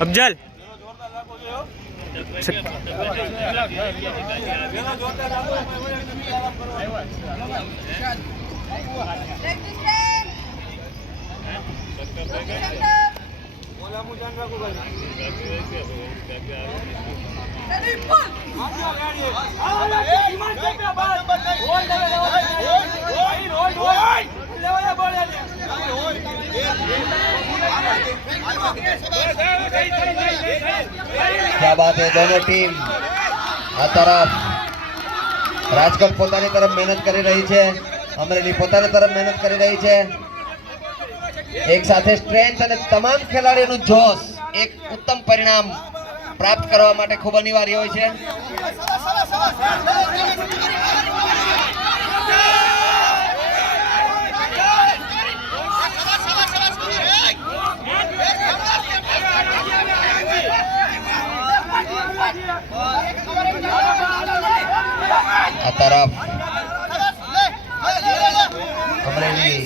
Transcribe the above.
અફજલ क्या बात है। दोनों टीम आ तरफ રાજકોટ પોતાની તરફ મહેનત કરી રહી છે, અમરેલી પોતાની તરફ મહેનત કરી રહી છે। એક સાથે સ્ટ્રેન્થ અને તમામ ખેલાડીઓનું જોશ એક ઉત્તમ પરિણામ પ્રાપ્ત કરવા માટે ખૂબ અનિવાર્ય હોય છે। આ તરફ અમરેલી